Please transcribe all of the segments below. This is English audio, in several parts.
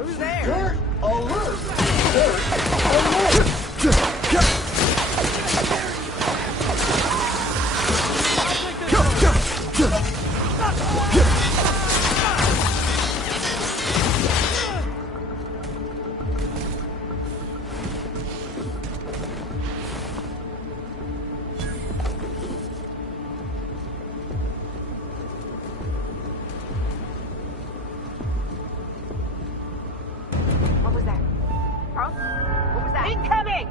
Who's there? Dirt alert! Dirt alert! What was that? Huh? What was that? Incoming!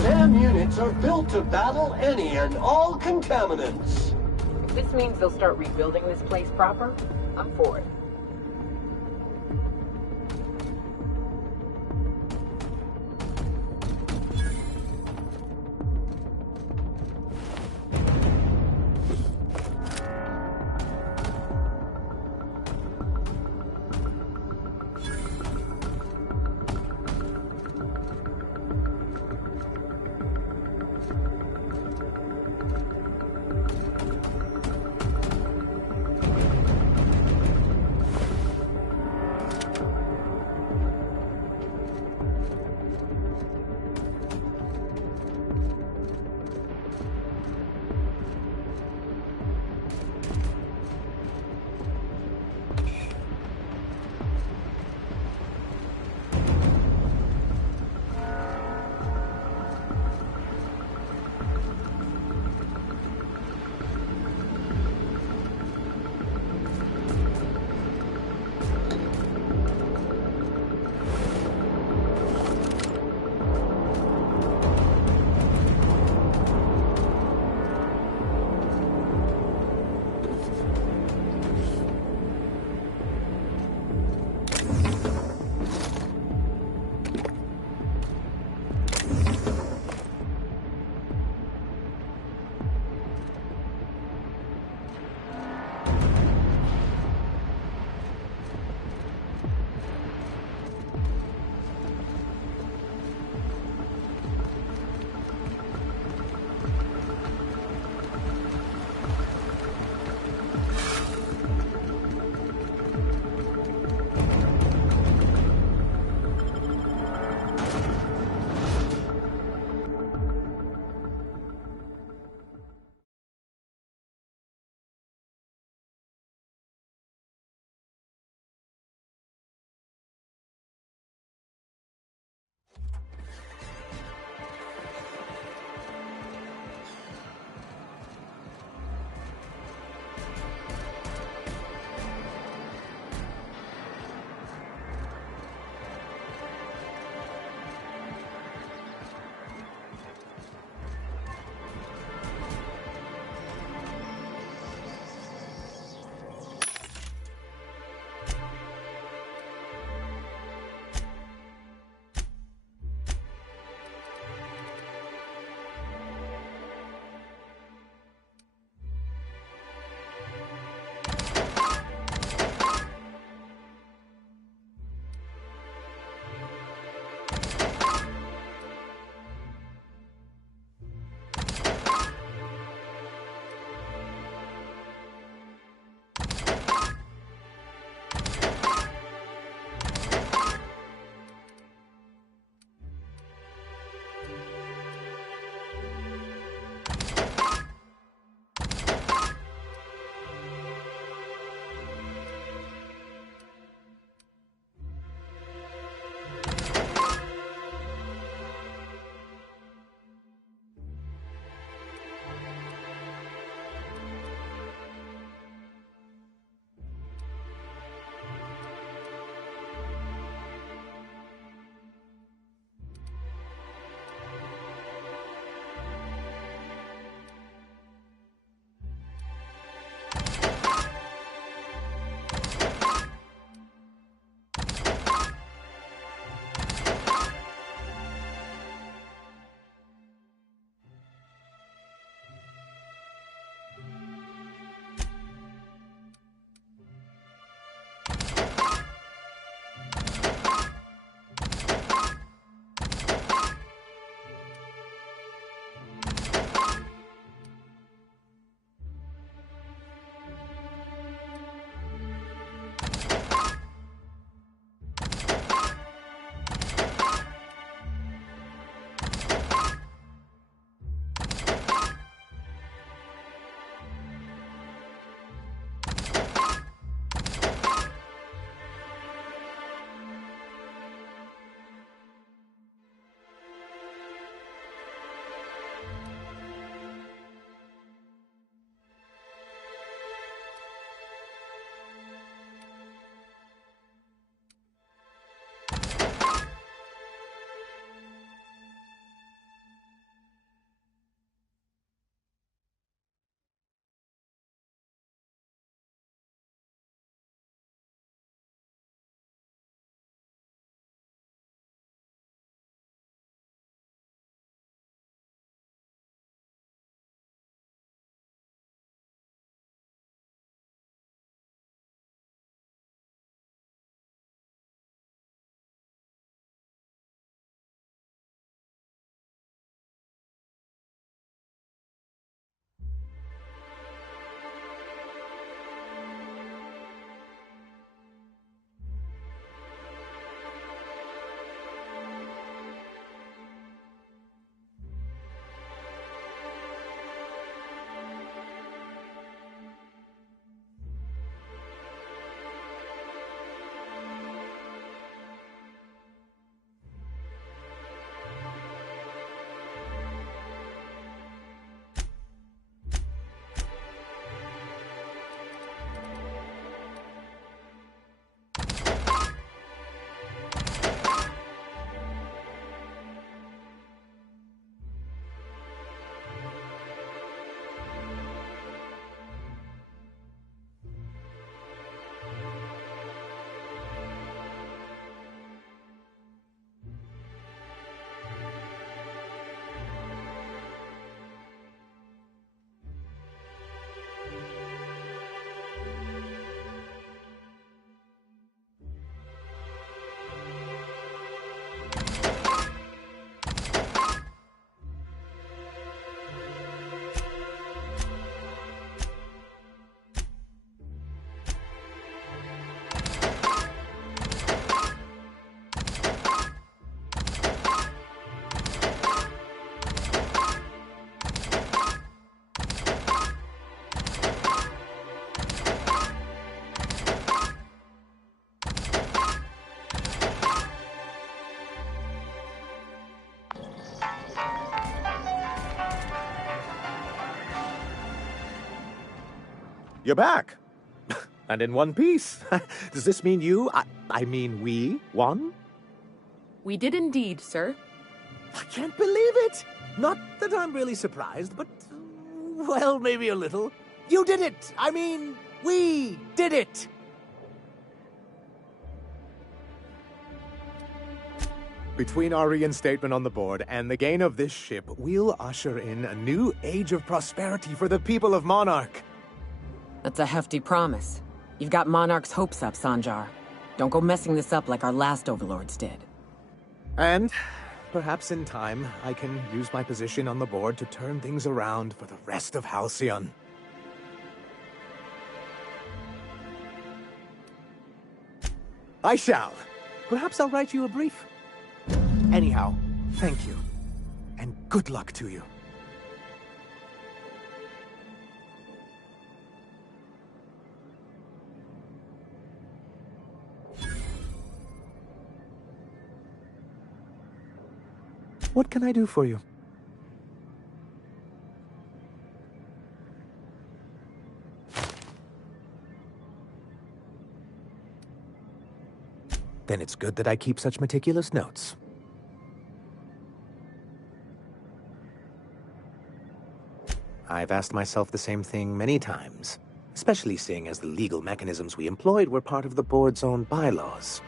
SAM units are built to battle any and all contaminants. If this means they'll start rebuilding this place proper, I'm for it. You're back. And in one piece. Does this mean I mean we, won? We did indeed, sir. I can't believe it! Not that I'm really surprised, but, well, maybe a little. You did it! I mean, we did it! Between our reinstatement on the board and the gain of this ship, we'll usher in a new age of prosperity for the people of Monarch. That's a hefty promise. You've got Monarch's hopes up, Sanjar. Don't go messing this up like our last overlords did. And perhaps in time, I can use my position on the board to turn things around for the rest of Halcyon. I shall. Perhaps I'll write you a brief. Anyhow, thank you. And good luck to you. What can I do for you? Then it's good that I keep such meticulous notes. I've asked myself the same thing many times, especially seeing as the legal mechanisms we employed were part of the board's own bylaws.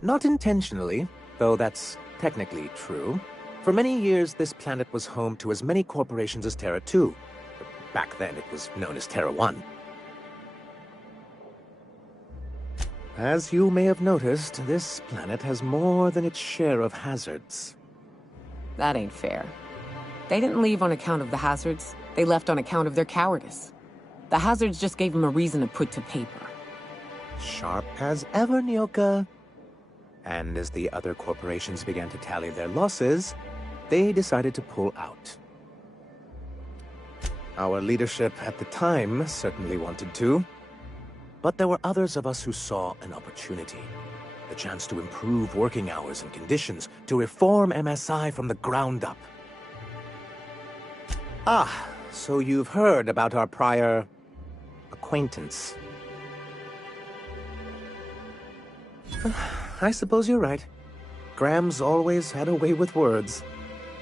Not intentionally, though that's technically true. For many years, this planet was home to as many corporations as Terra 2. Back then, it was known as Terra 1. As you may have noticed, this planet has more than its share of hazards. That ain't fair. They didn't leave on account of the hazards. They left on account of their cowardice. The hazards just gave them a reason to put to paper. Sharp as ever, Nyoka. And as the other corporations began to tally their losses, they decided to pull out. Our leadership at the time certainly wanted to, but there were others of us who saw an opportunity. The chance to improve working hours and conditions, to reform MSI from the ground up. Ah, so you've heard about our prior acquaintance. I suppose you're right. Graham's always had a way with words.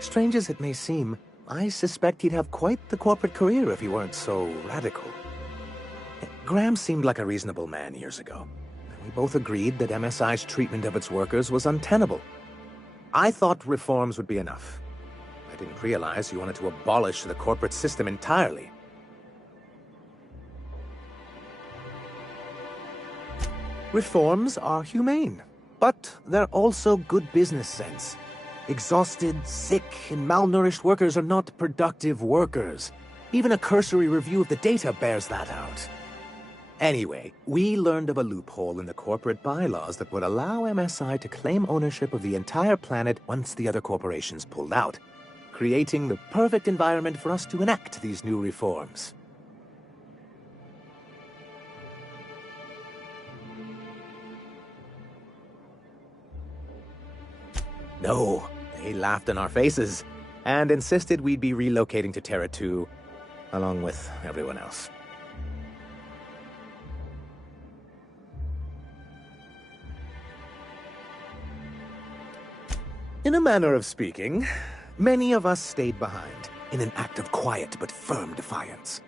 Strange as it may seem, I suspect he'd have quite the corporate career if he weren't so radical. Graham seemed like a reasonable man years ago. We both agreed that MSI's treatment of its workers was untenable. I thought reforms would be enough. I didn't realize you wanted to abolish the corporate system entirely. Reforms are humane, but they're also good business sense. Exhausted, sick, and malnourished workers are not productive workers. Even a cursory review of the data bears that out. Anyway, we learned of a loophole in the corporate bylaws that would allow MSI to claim ownership of the entire planet once the other corporations pulled out, creating the perfect environment for us to enact these new reforms. No, they laughed in our faces and insisted we'd be relocating to Terra 2, along with everyone else. In a manner of speaking, many of us stayed behind, in an act of quiet but firm defiance.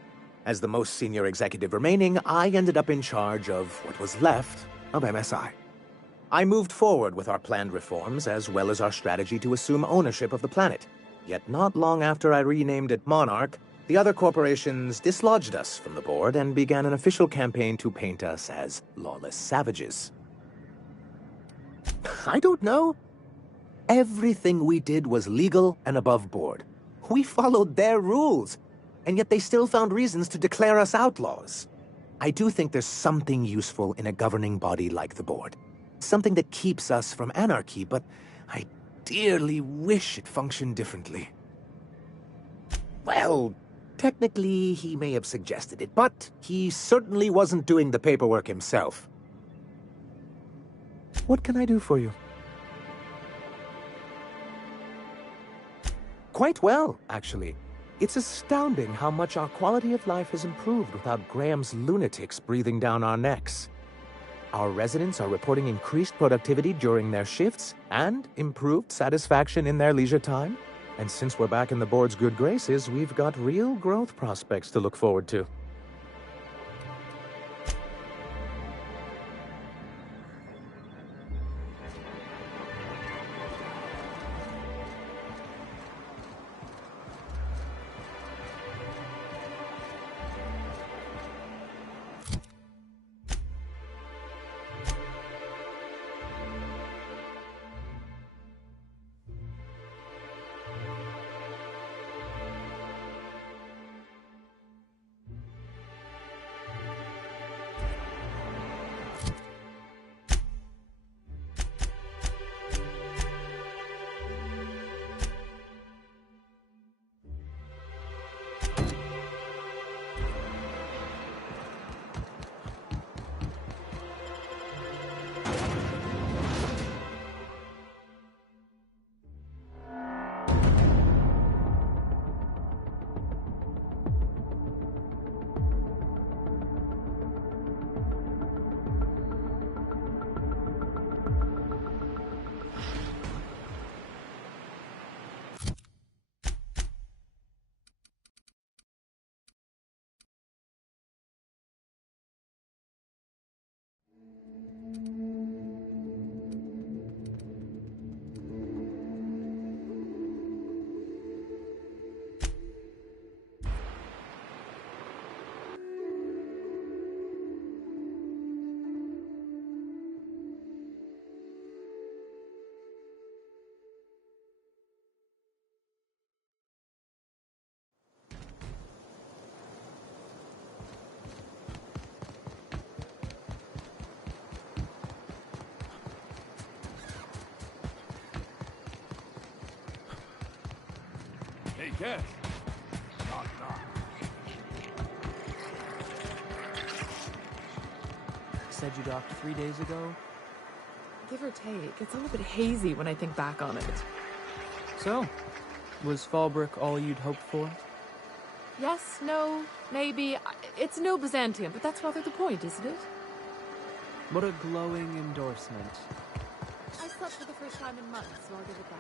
As the most senior executive remaining, I ended up in charge of what was left of MSI. I moved forward with our planned reforms, as well as our strategy to assume ownership of the planet. Yet not long after I renamed it Monarch, the other corporations dislodged us from the board and began an official campaign to paint us as lawless savages. I don't know. Everything we did was legal and above board. We followed their rules, and yet they still found reasons to declare us outlaws. I do think there's something useful in a governing body like the board. Something that keeps us from anarchy, but I dearly wish it functioned differently. Well, technically he may have suggested it, but he certainly wasn't doing the paperwork himself. What can I do for you? Quite well, actually. It's astounding how much our quality of life has improved without Graham's lunatics breathing down our necks. Our residents are reporting increased productivity during their shifts and improved satisfaction in their leisure time. And since we're back in the board's good graces, we've got real growth prospects to look forward to. Hey, guess. Knock, knock. Said you docked 3 days ago? Give or take. It's all a bit hazy when I think back on it. So, was Fallbrook all you'd hoped for? Yes, no, maybe. It's no Byzantium, but that's rather the point, isn't it? What a glowing endorsement. I slept for the first time in months, so I'll give it that.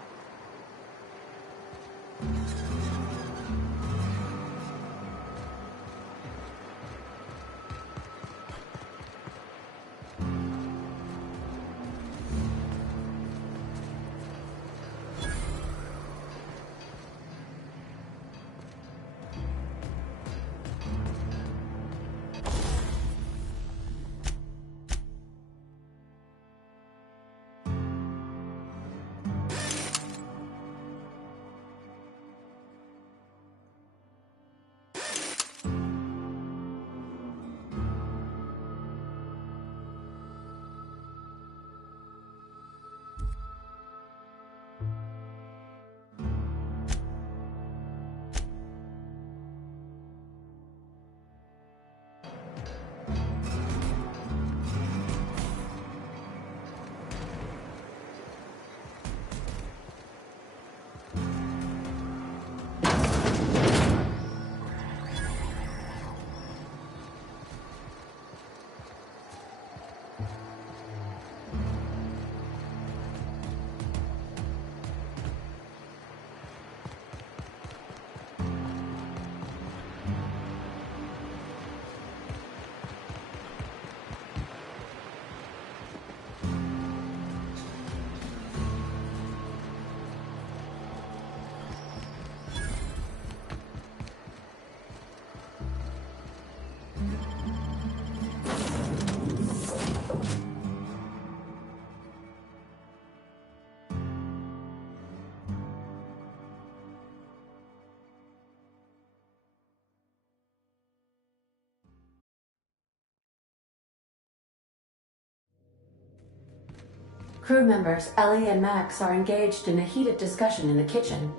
Crew members Ellie and Max are engaged in a heated discussion in the kitchen.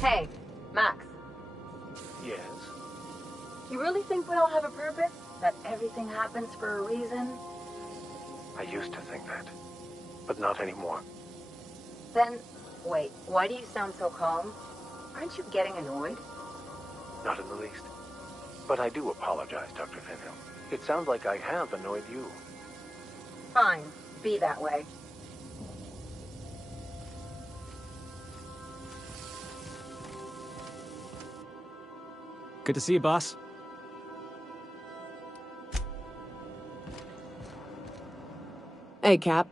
Hey, Max. Yes? You really think we all have a purpose? That everything happens for a reason? I used to think that, but not anymore. Then, wait, why do you sound so calm? Aren't you getting annoyed? Not in the least. But I do apologize, Dr. Finhill. It sounds like I have annoyed you. Fine, be that way. Good to see you, boss. Hey, Cap.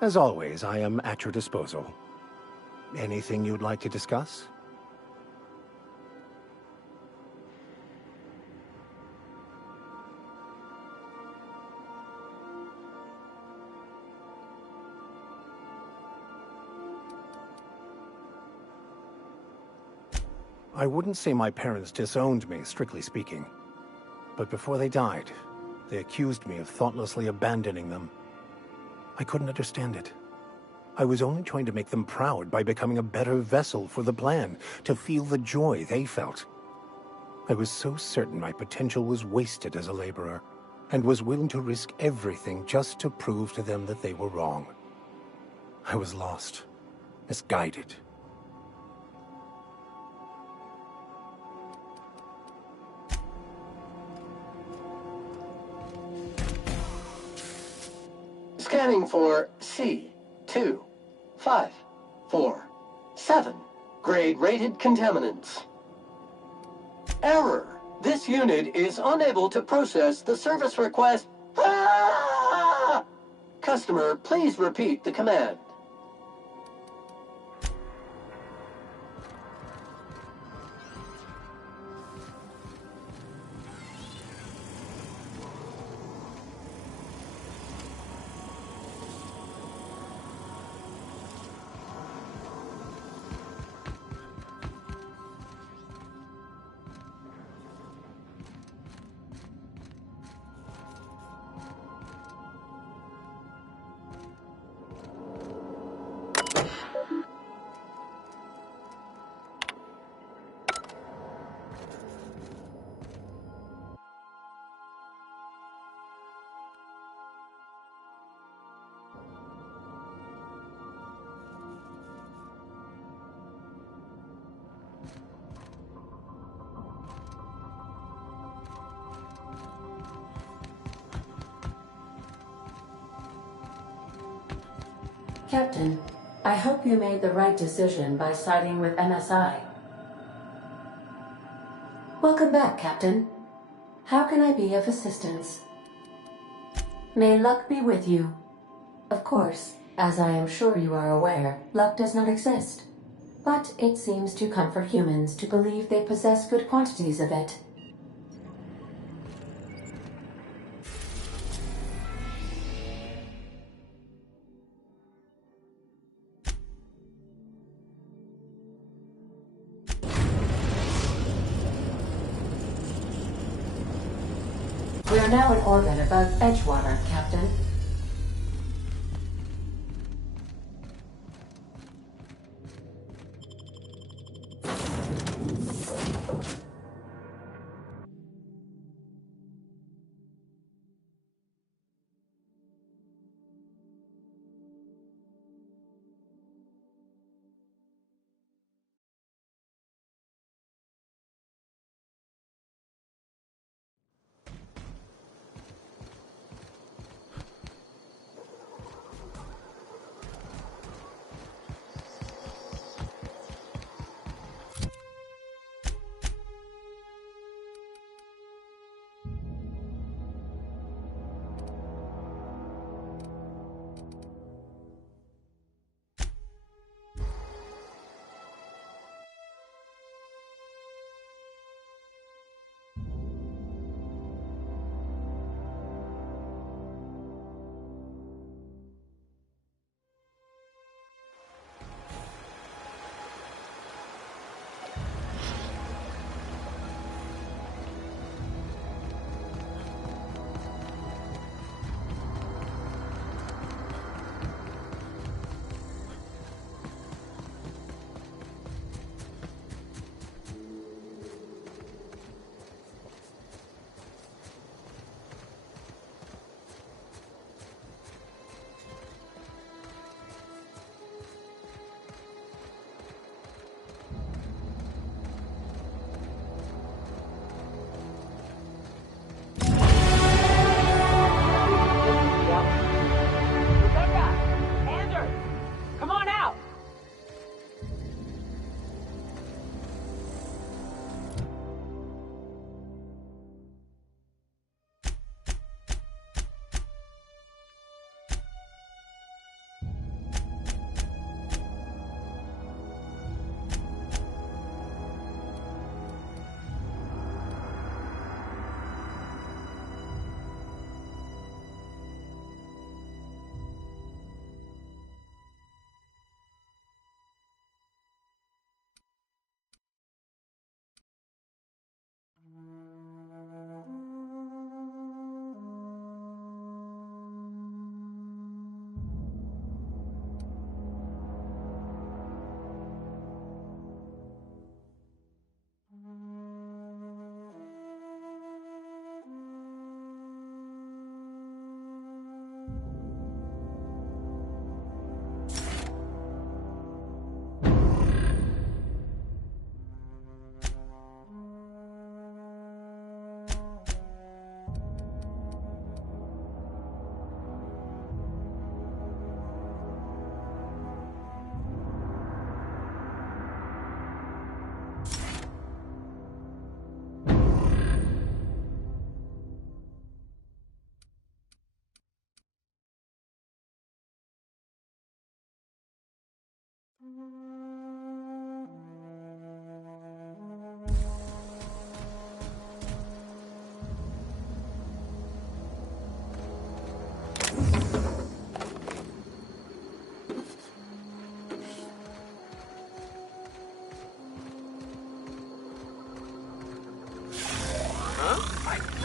As always, I am at your disposal. Anything you'd like to discuss? I wouldn't say my parents disowned me, strictly speaking. But before they died, they accused me of thoughtlessly abandoning them. I couldn't understand it. I was only trying to make them proud by becoming a better vessel for the plan, to feel the joy they felt. I was so certain my potential was wasted as a laborer, and was willing to risk everything just to prove to them that they were wrong. I was lost, misguided. Scanning for C2547. Grade rated contaminants. Error. This unit is unable to process the service request. Ah! Customer, please repeat the command. Captain, I hope you made the right decision by siding with MSI. Welcome back, Captain. How can I be of assistance? May luck be with you. Of course, as I am sure you are aware, luck does not exist. But it seems to comfort humans to believe they possess good quantities of it. We are now in orbit above Edgewater, Captain.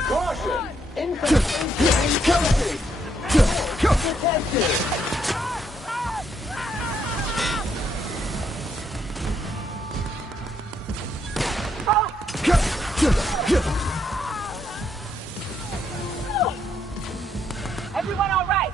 Caution! Infiltration incoming! Detected! Everyone all right?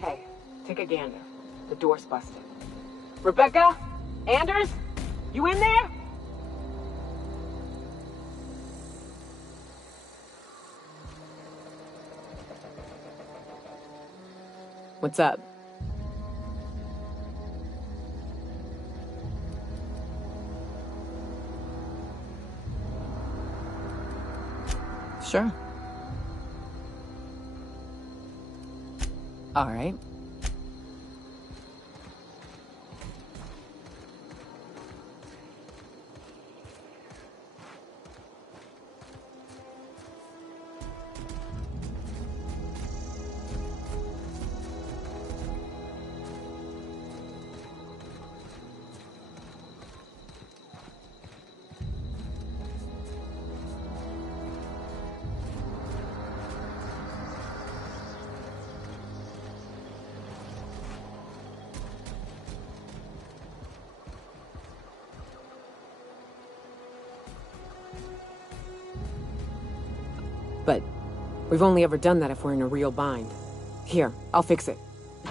Hey, take a gander. The door's busted. Rebecca? Anders? You in there? What's up? Sure. All right. But we've only ever done that if we're in a real bind. Here, I'll fix it. Oh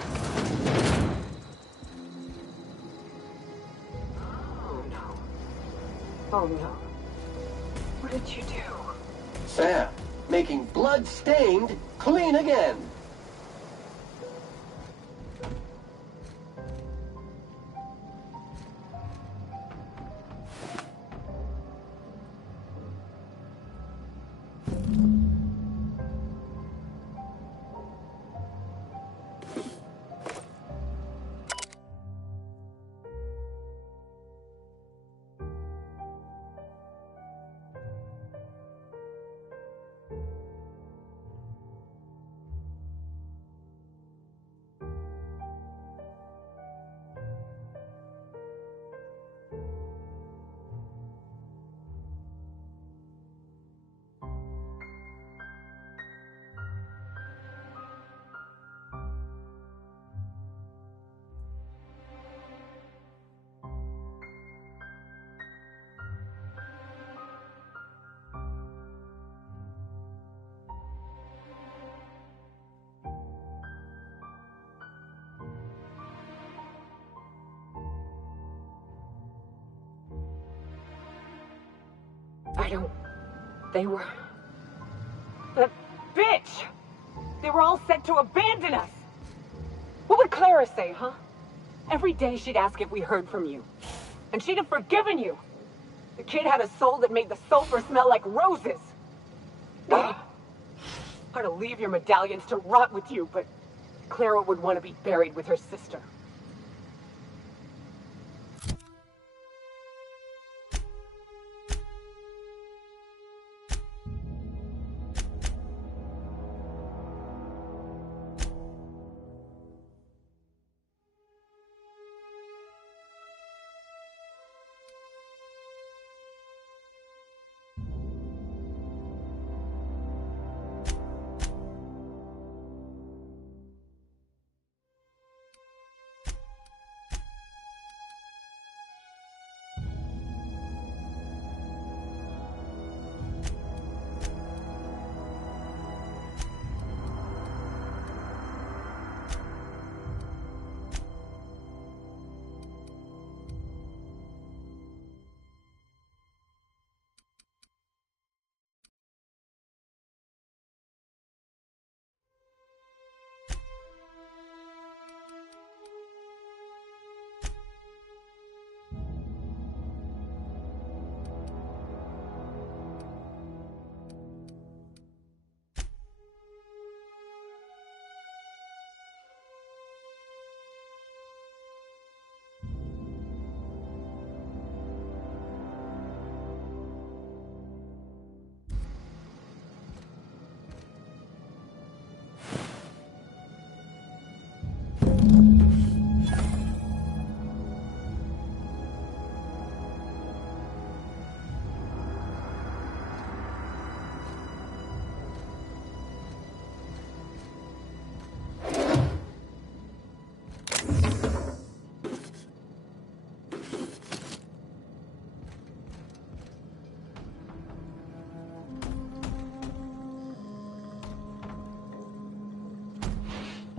no. Oh no. What did you do? Sam, making blood-stained clean again. They were... That bitch! They were all set to abandon us! What would Clara say, huh? Every day she'd ask if we heard from you. And she'd have forgiven you. The kid had a soul that made the sulfur smell like roses. I'd to leave your medallions to rot with you, but Clara would want to be buried with her sister.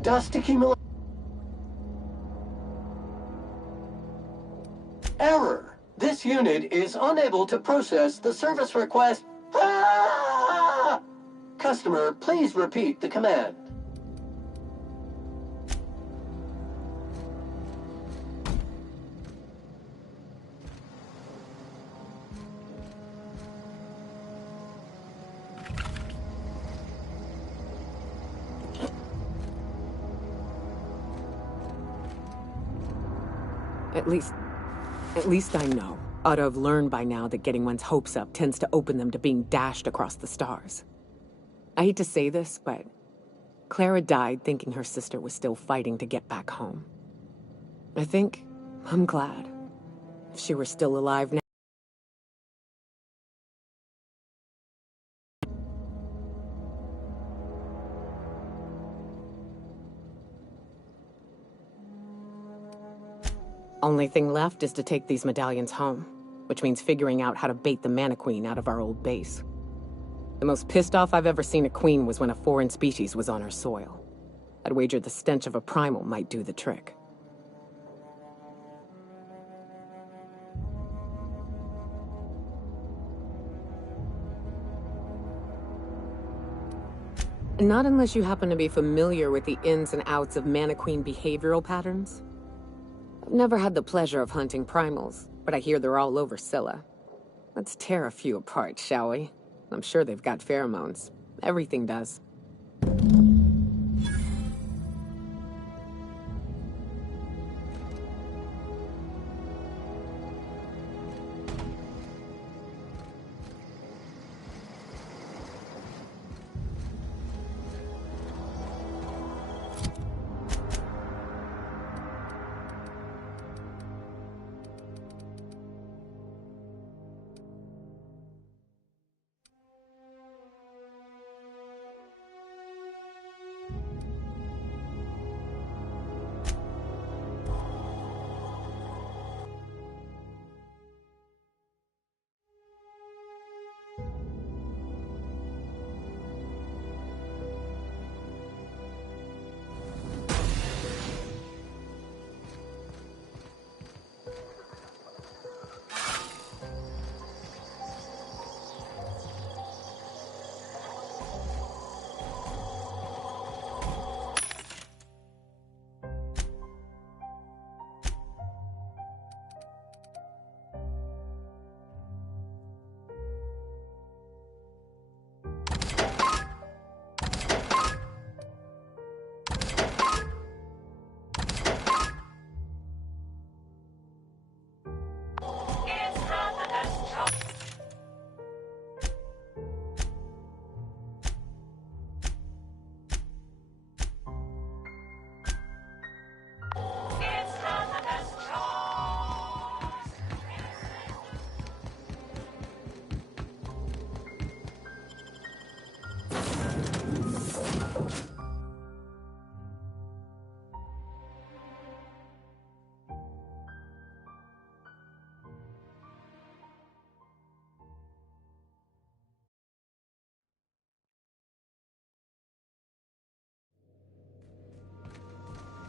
dust accumulation. Error. This unit is unable to process the service request. Ah! Customer, please repeat the command. At least I know. Ought to have learned by now that getting one's hopes up tends to open them to being dashed across the stars. I hate to say this, but Clara died thinking her sister was still fighting to get back home. I'm glad. If she were still alive now. Only thing left is to take these medallions home, which means figuring out how to bait the Mana Queen out of our old base. The most pissed off I've ever seen a queen was when a foreign species was on her soil. I'd wager the stench of a primal might do the trick. Not unless you happen to be familiar with the ins and outs of Mana Queen behavioral patterns. I've never had the pleasure of hunting primals, but I hear they're all over Scylla. Let's tear a few apart, shall we? I'm sure they've got pheromones. Everything does.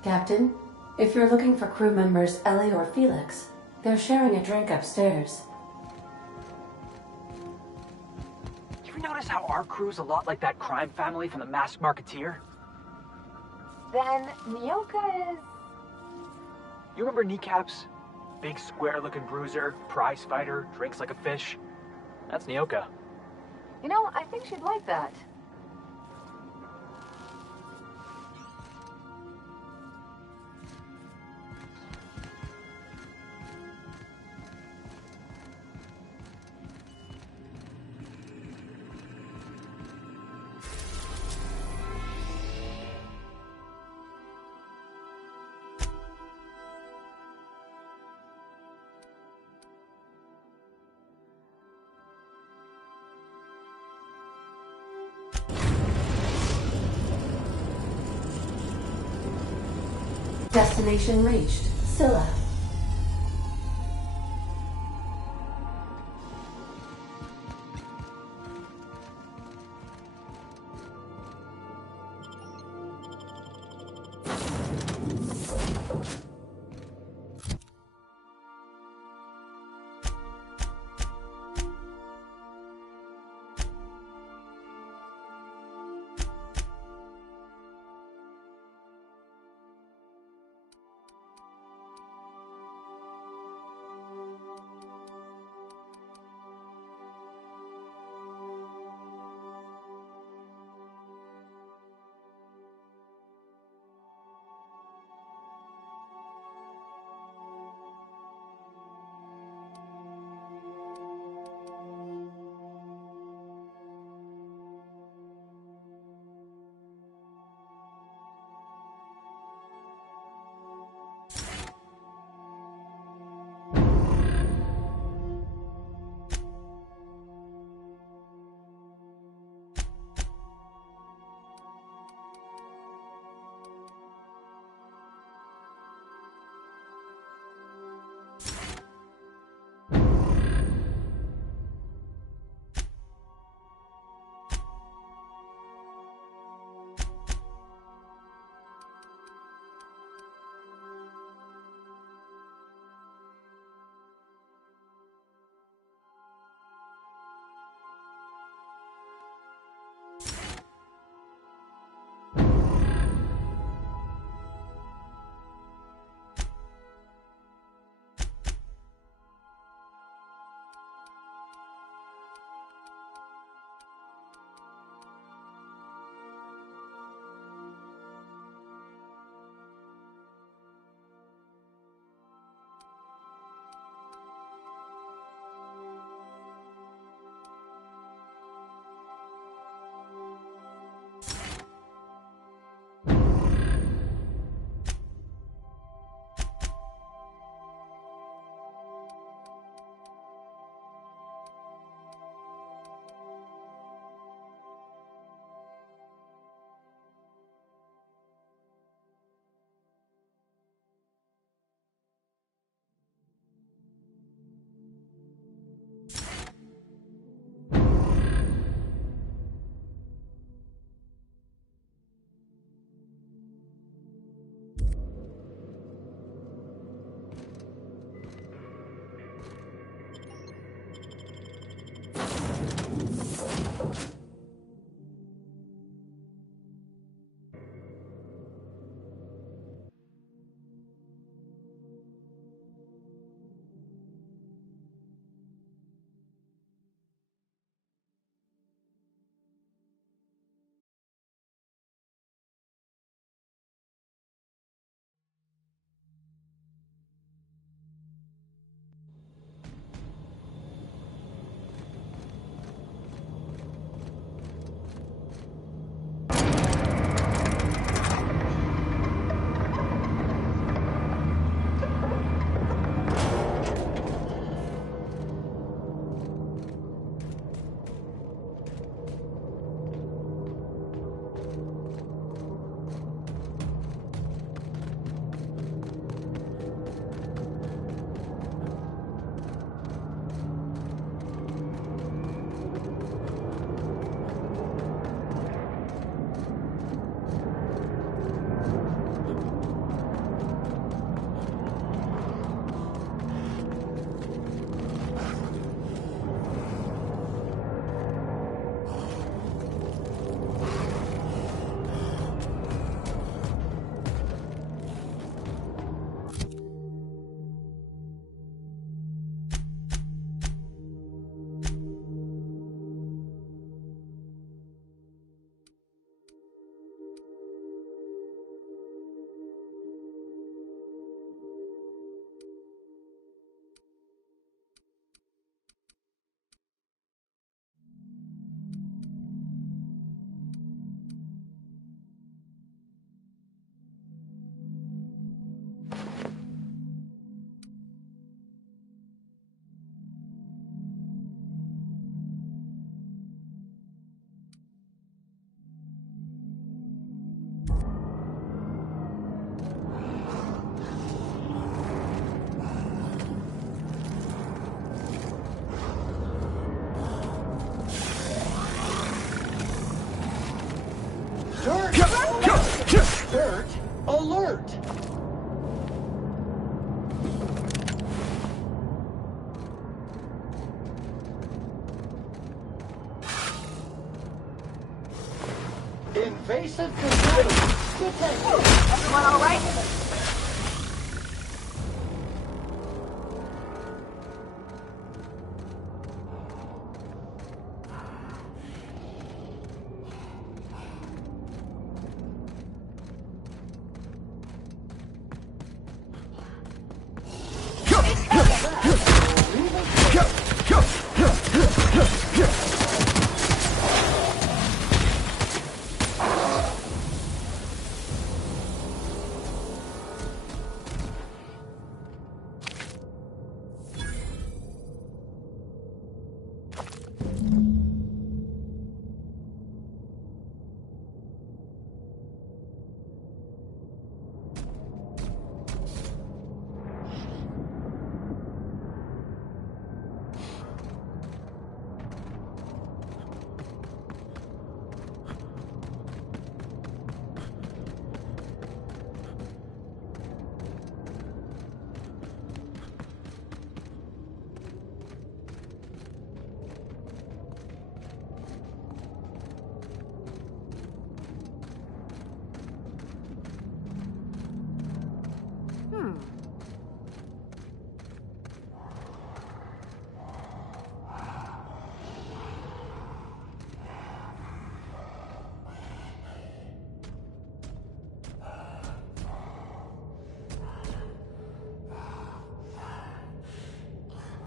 Captain, if you're looking for crew members Ellie or Felix, they're sharing a drink upstairs. You ever notice how our crew's a lot like that crime family from The Masked Marketeer? Then Nyoka is... You remember Kneecaps? Big square-looking bruiser, prize fighter, drinks like a fish. That's Nyoka. You know, I think she'd like that. Destination reached. Scylla. Alert! Invasive contaminants detected. Everyone all right?